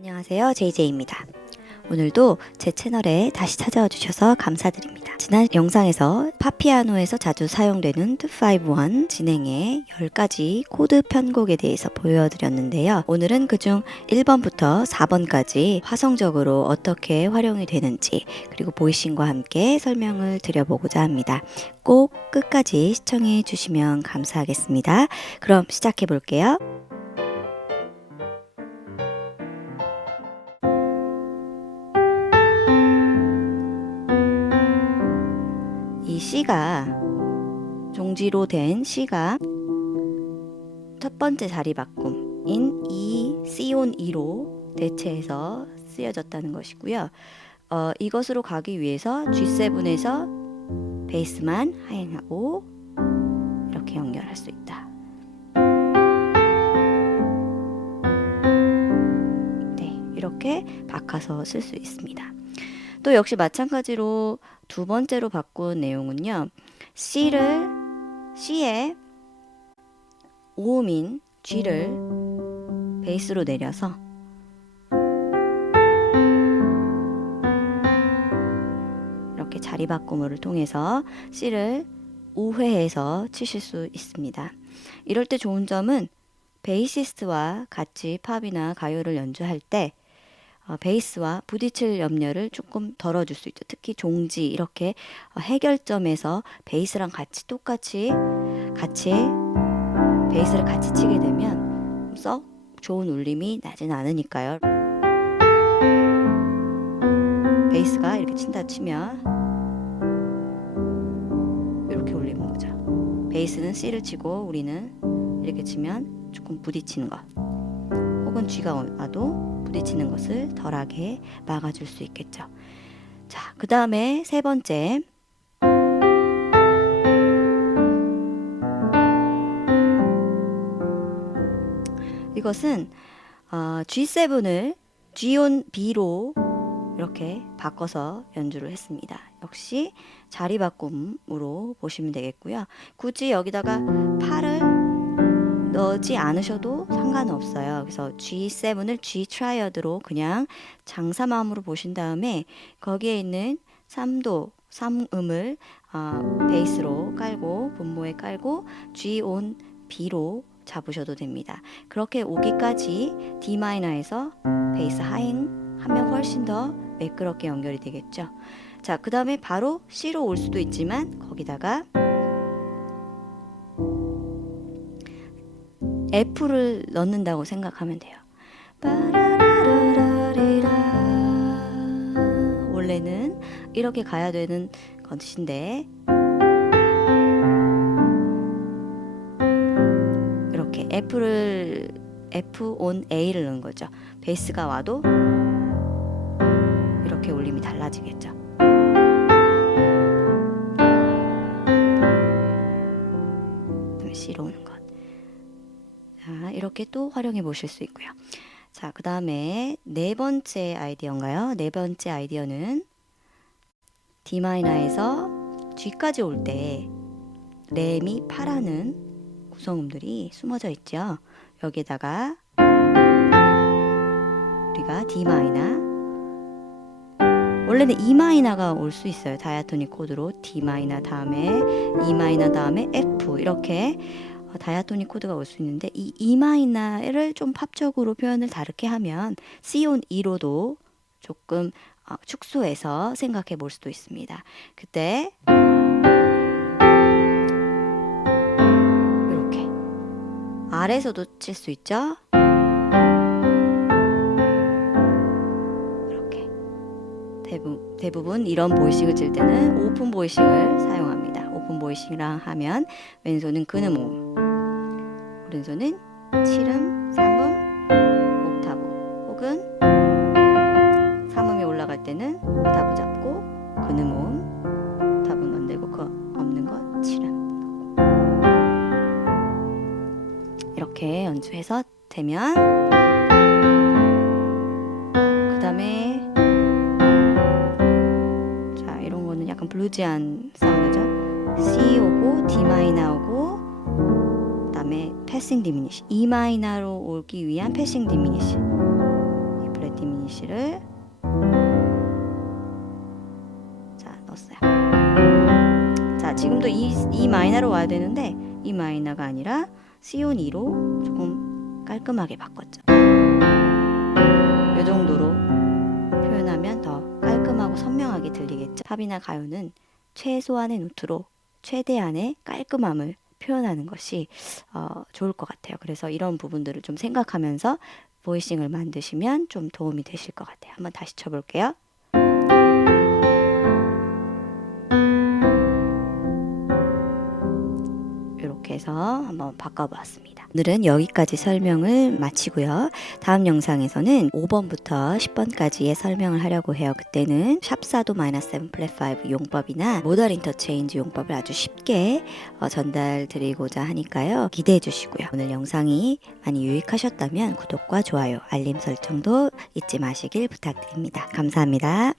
안녕하세요, JJ입니다. 오늘도 제 채널에 다시 찾아와 주셔서 감사드립니다. 지난 영상에서 파피아노에서 자주 사용되는 251 진행의 10가지 코드 편곡에 대해서 보여드렸는데요. 오늘은 그중 1번부터 4번까지 화성적으로 어떻게 활용이 되는지, 그리고 보이싱과 함께 설명을 드려보고자 합니다. 꼭 끝까지 시청해 주시면 감사하겠습니다. 그럼 시작해 볼게요. 이 C가 종지로 된 C가 첫 번째 자리 바꿈인 이 C온 2로 대체해서 쓰여졌다는 것이고요. 이것으로 가기 위해서 G7에서 베이스만 하행하고 이렇게 연결할 수 있다. 네, 이렇게 바꿔서 쓸 수 있습니다. 또 역시 마찬가지로 두 번째로 바꾼 내용은요. C의 오음인 G를 베이스로 내려서 이렇게 자리 바꿈을 통해서 C를 우회해서 치실 수 있습니다. 이럴 때 좋은 점은 베이시스트와 같이 팝이나 가요를 연주할 때 베이스와 부딪힐 염려를 조금 덜어줄 수 있죠. 특히 종지 이렇게 해결점에서 베이스랑 같이 똑같이 베이스를 같이 치게 되면 썩 좋은 울림이 나진 않으니까요. 베이스가 이렇게 친다 치면 이렇게 울리는 거죠. 베이스는 C를 치고 우리는 이렇게 치면 조금 부딪히는 것, 혹은 G가 와도 부딪히는 것을 덜하게 막아줄 수 있겠죠. 자, 그 다음에 세 번째. 이것은 G7을 G온 B로 이렇게 바꿔서 연주를 했습니다. 역시 자리 바꿈으로 보시면 되겠고요. 굳이 여기다가 팔을 넣지 않으셔도 상관은 없어요. 그래서 G7을 G 트라이어드로 그냥 장사마음으로 보신 다음에 거기에 있는 3도, 3음을 베이스로 깔고 분모에 깔고 G 온 B로 잡으셔도 됩니다. 그렇게 오기까지 D 마이너에서 베이스 하행하면 훨씬 더 매끄럽게 연결이 되겠죠. 자, 그 다음에 바로 C로 올 수도 있지만 거기다가 F를 넣는다고 생각하면 돼요. 원래는 이렇게 가야 되는 것인데 이렇게 F 온 A를 넣은 거죠. 베이스가 와도 이렇게 울림이 달라지겠죠. C로 오는 것. 자, 이렇게 또 활용해 보실 수 있고요. 자, 그 다음에 네 번째 아이디어인가요? 네 번째 아이디어는 D 마이너에서 G까지 올 때 레, 미, 파라는 구성음들이 숨어져 있죠. 여기에다가 우리가 D 마이너, 원래는 E 마이너가 올 수 있어요. 다이아토닉 코드로 D 마이너 다음에 E 마이너 다음에 F 이렇게 다이아토닉 코드가 올 수 있는데 이 E 마이너를 좀 팝적으로 표현을 다르게 하면 C 온 2로도 조금 축소해서 생각해 볼 수도 있습니다. 그때 이렇게 아래에서도 칠 수 있죠. 이렇게 대부분 이런 보이싱을 칠 때는 오픈 보이싱을 사용합니다. 오픈 보이싱이라 하면 왼손은 근음음, 오른손은 7음, 3음, 옥타브, 혹은 3음이 올라갈 때는 옥타브 잡고 근음음, 옥타브 만들고 그 없는 거 7음 이렇게 연주해서 되면, 그 다음에 자, 이런 거는 약간 블루지한 사운드죠. C 오고 D 마이너 오고 그다음에 패싱 디미니시, E 마이너로 오기 위한 패싱 디미니시, E 플랫 디미니시를 자 넣었어요. 자 지금도 E 마이너로 와야 되는데 E 마이너가 아니라 C5로 조금 깔끔하게 바꿨죠. 이 정도로 표현하면 더 깔끔하고 선명하게 들리겠죠. 팝이나 가요는 최소한의 노트로 최대한의 깔끔함을 표현하는 것이 좋을 것 같아요. 그래서 이런 부분들을 좀 생각하면서 보이싱을 만드시면 좀 도움이 되실 것 같아요. 한번 다시 쳐볼게요. 이렇게 해서 한번 바꿔보았습니다. 오늘은 여기까지 설명을 마치고요. 다음 영상에서는 5번부터 10번까지의 설명을 하려고 해요. 그때는 샵사도 -7 플랫 5 용법이나 모달 인터체인지 용법을 아주 쉽게 전달 드리고자 하니까요. 기대해 주시고요. 오늘 영상이 많이 유익하셨다면 구독과 좋아요, 알림 설정도 잊지 마시길 부탁드립니다. 감사합니다.